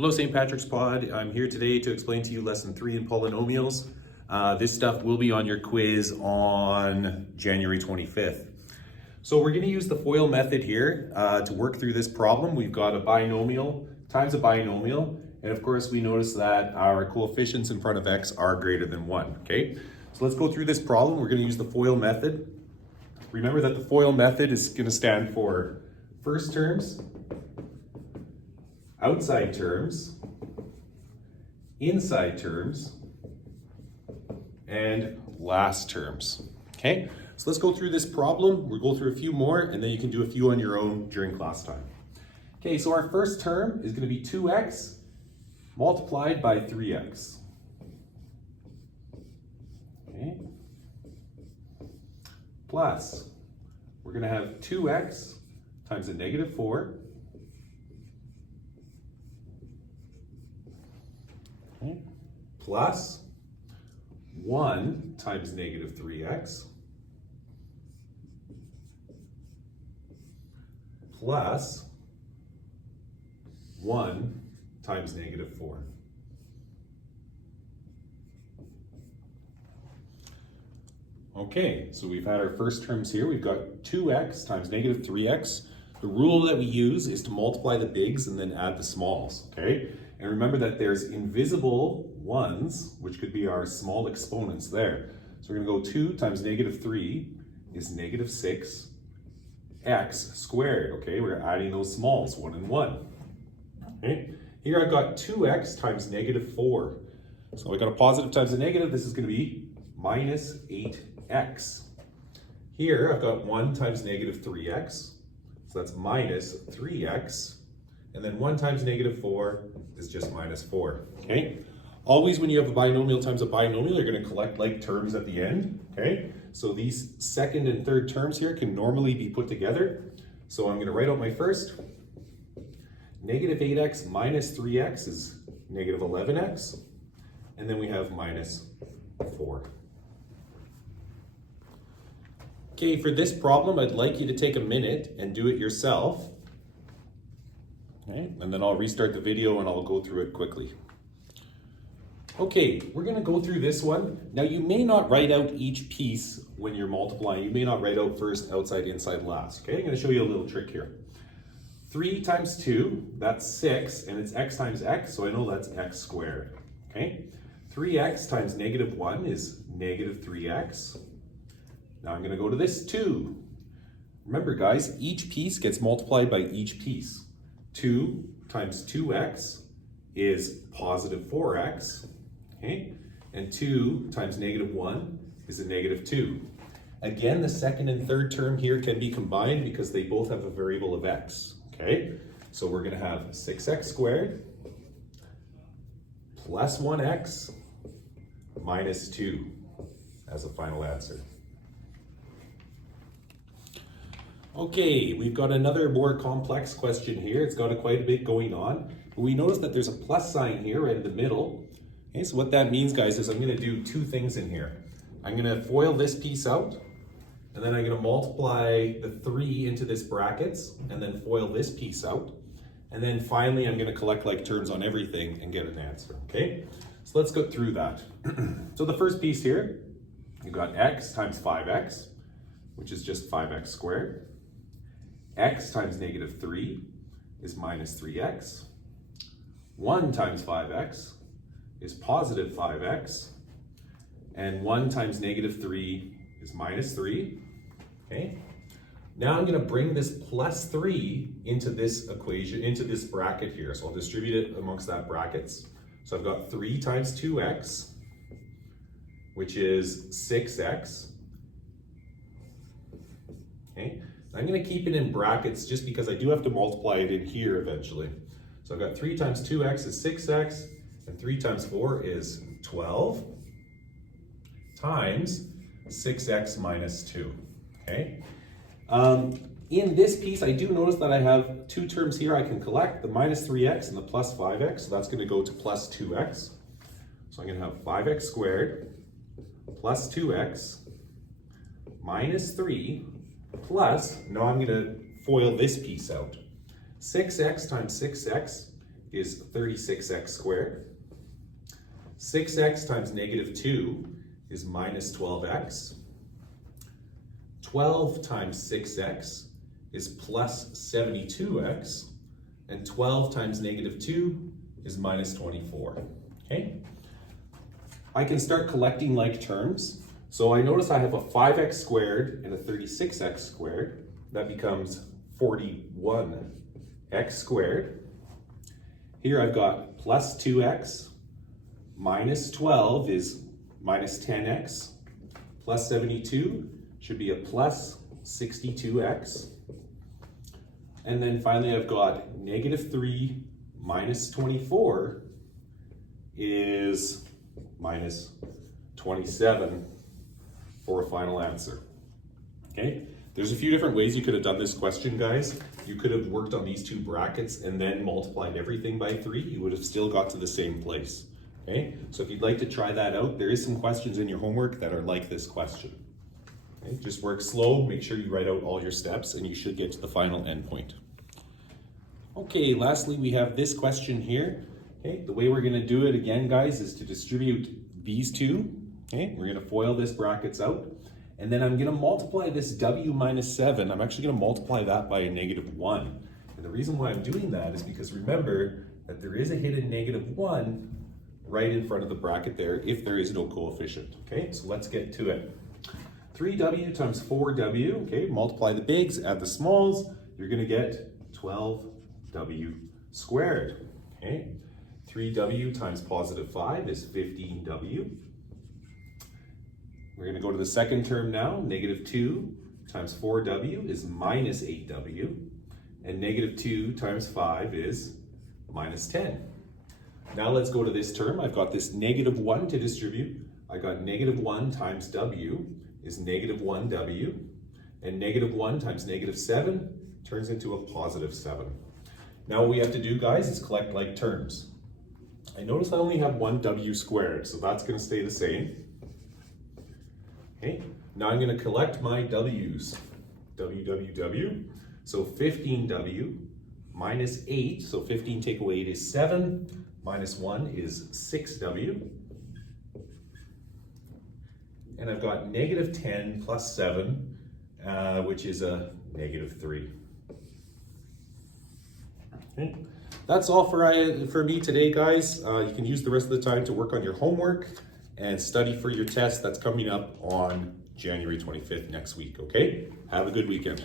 Hello, St. Patrick's Pod. I'm here today to explain to you lesson 3 in polynomials. This stuff will be on your quiz on January 25th. So we're going to use the FOIL method here to work through this problem. We've got a binomial times a binomial, and of course we notice that our coefficients in front of x are greater than 1, okay? So let's go through this problem. We're going to use the FOIL method. Remember that the FOIL method is going to stand for first terms, outside terms, inside terms, and last terms, okay? So let's go through this problem. We'll go through a few more, and then you can do a few on your own during class time. Okay, so our first term is going to be 2x multiplied by 3x. Okay. Plus, we're going to have 2x times a negative 4. Okay. Plus 1 times negative 3x. Plus 1 times negative 4. Okay, so we've had our first terms here. We've got 2x times negative 3x. The rule that we use is to multiply the bigs and then add the smalls, okay? And remember that there's invisible ones, which could be our small exponents there. So we're going to go 2 times negative 3 is negative 6x squared, okay? We're adding those smalls, 1 and 1. Okay, here I've got 2x times negative 4. So I got a positive times a negative. This is going to be minus 8x. Here I've got 1 times negative 3x. So that's minus 3x. And then 1 times negative 4 is just minus 4. Okay? Always when you have a binomial times a binomial, you're going to collect like terms at the end. Okay? So these second and third terms here can normally be put together. So I'm going to write out my first. Negative 8x minus 3x is negative 11x. And then we have minus 4. Okay, for this problem, I'd like you to take a minute and do it yourself. Okay, and then I'll restart the video and I'll go through it quickly. Okay, we're going to go through this one. Now, you may not write out each piece when you're multiplying. You may not write out first, outside, inside, last. Okay, I'm going to show you a little trick here. 3 times 2, that's 6, and it's x times x, so I know that's x squared. Okay, 3x times negative 1 is negative 3x. Now I'm going to go to this 2. Remember, guys, each piece gets multiplied by each piece. 2 times 2x is positive 4x. Okay, and 2 times negative 1 is a negative 2. Again, the second and third term here can be combined because they both have a variable of x. Okay, so we're going to have 6x squared plus 1x minus 2 as a final answer. Okay, we've got another more complex question here. It's got quite a bit going on. But we notice that there's a plus sign here right in the middle. Okay, so what that means, guys, is I'm going to do two things in here. I'm going to FOIL this piece out, and then I'm going to multiply the 3 into this brackets, and then FOIL this piece out. And then finally, I'm going to collect like terms on everything and get an answer, okay? So let's go through that. So the first piece here, you've got x times 5x, which is just 5x squared. X times negative 3 is minus 3x. 1 times 5x is positive 5x. And 1 times negative 3 is minus 3. Okay. Now I'm going to bring this plus 3 into this equation, into this bracket here. So I'll distribute it amongst that brackets. So I've got 3 times 2x, which is 6x. Okay. I'm going to keep it in brackets just because I do have to multiply it in here eventually. So I've got 3 times 2x is 6x, and 3 times 4 is 12 times 6x minus 2. Okay. In this piece, I do notice that I have two terms here I can collect, the minus 3x and the plus 5x. So that's going to go to plus 2x. So I'm going to have 5x squared plus 2x minus 3 plus, now I'm going to FOIL this piece out. 6x times 6x is 36x squared. 6x times negative 2 is minus 12x. 12 times 6x is plus 72x. And 12 times negative 2 is minus 24. Okay? I can start collecting like terms. So I notice I have a 5x squared and a 36x squared. That becomes 41x squared. Here I've got plus 2x minus 12 is minus 10x. Plus 72 should be a plus 62x. And then finally I've got negative 3 minus 24 is minus 27 for a final answer. Okay? There's a few different ways you could have done this question, guys. You could have worked on these two brackets and then multiplied everything by 3. You would have still got to the same place. Okay? So if you'd like to try that out, there is some questions in your homework that are like this question. Okay? Just work slow, make sure you write out all your steps, and you should get to the final endpoint. Okay, lastly, we have this question here. Okay, the way we're going to do it again, guys, is to distribute these two. Okay, we're going to FOIL this brackets out. And then I'm going to multiply this w minus 7. I'm actually going to multiply that by a negative 1. And the reason why I'm doing that is because remember that there is a hidden negative 1 right in front of the bracket there if there is no coefficient. Okay, so let's get to it. 3w times 4w, okay, multiply the bigs, add the smalls, you're going to get 12w squared. Okay, 3w times positive 5 is 15w. We're going to go to the second term now. Negative 2 times 4w is minus 8w. And negative 2 times 5 is minus 10. Now let's go to this term. I've got this negative 1 to distribute. I got negative 1 times w is negative 1w. And negative 1 times negative 7 turns into a positive 7. Now what we have to do, guys, is collect like terms. I notice I only have 1w squared, so that's going to stay the same. Okay, now I'm going to collect my w's. W. So 15w minus 8, so 15 take away 8 is 7, minus 1 is 6w. And I've got negative 10 plus 7, which is a negative 3. Okay. That's all for me today, guys. You can use the rest of the time to work on your homework and study for your test that's coming up on January 25th next week, okay? Have a good weekend.